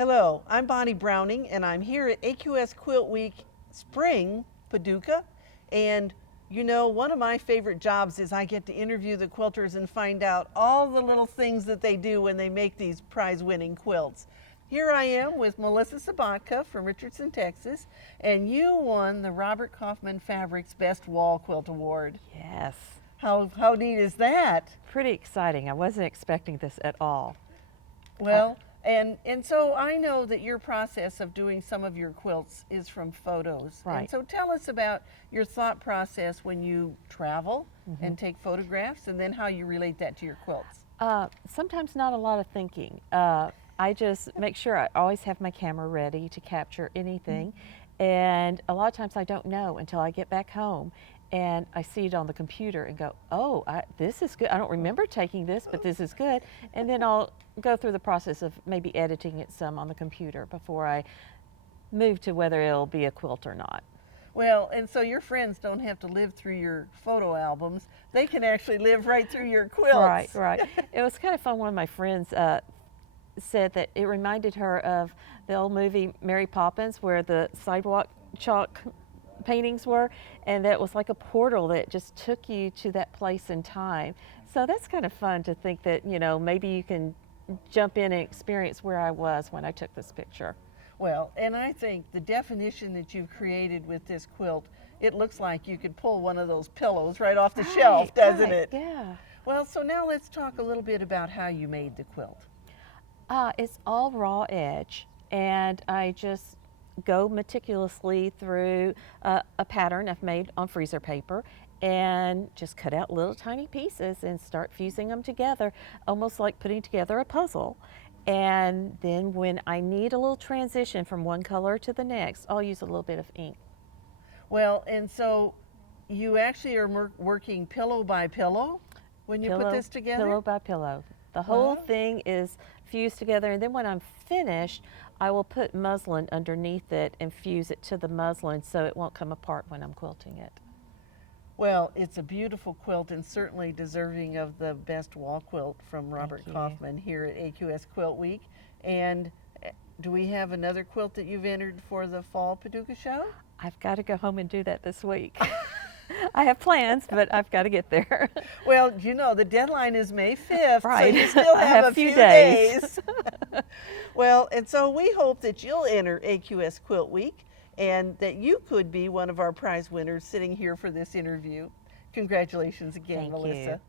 Hello, I'm Bonnie Browning, and I'm here at AQS Quilt Week Spring, Paducah. And you know, one of my favorite jobs is I get to interview the quilters and find out all the little things that they do when they make these prize-winning quilts. Here I am with Melissa Sobotka from Richardson, Texas, and you won the Robert Kaufman Fabrics Best Wall Quilt Award. Yes. How neat is that? Pretty exciting. I wasn't expecting this at all. Well, and so I know that your process of doing some of your quilts is from photos. Right. And so tell us about your thought process when you travel and take photographs, and then how you relate that to your quilts. Sometimes not a lot of thinking. I just make sure I always have my camera ready to capture anything. And a lot of times I don't know until I get back home and I see it on the computer and go, oh, this is good. I don't remember taking this, but this is good. And then I'll go through the process of maybe editing it some on the computer before I move to whether it'll be a quilt or not. Well, and so your friends don't have to live through your photo albums. They can actually live right through your quilts. Right, right. It was kind of fun. One of my friends said that it reminded her of the old movie Mary Poppins, where the sidewalk chalk paintings were, and that was like a portal that just took you to that place in time. So that's kind of fun to think that, you know, maybe you can jump in and experience where I was when I took this picture. Well, and I think the definition that you've created with this quilt, it looks like you could pull one of those pillows right off the shelf, doesn't it? Yeah. Well, so now let's talk a little bit about how you made the quilt. It's all raw edge, and I just go meticulously through a pattern I've made on freezer paper and just cut out little tiny pieces and start fusing them together, almost like putting together a puzzle. And then when I need a little transition from one color to the next, I'll use a little bit of ink. Well, and so you actually are working pillow by pillow when you put this together? Pillow by pillow. The whole thing is fused together, and then when I'm finished, I will put muslin underneath it and fuse it to the muslin so it won't come apart when I'm quilting it. Well, it's a beautiful quilt and certainly deserving of the best wall quilt from Robert Kaufman here at AQS Quilt Week. And do we have another quilt that you've entered for the Fall Paducah Show? I've got to go home and do that this week. I have plans, but I've got to get there. Well, you know, the deadline is May 5th, right. So you still have a few days. Well, and so we hope that you'll enter AQS Quilt Week and that you could be one of our prize winners sitting here for this interview. Congratulations again, Thank Melissa. you.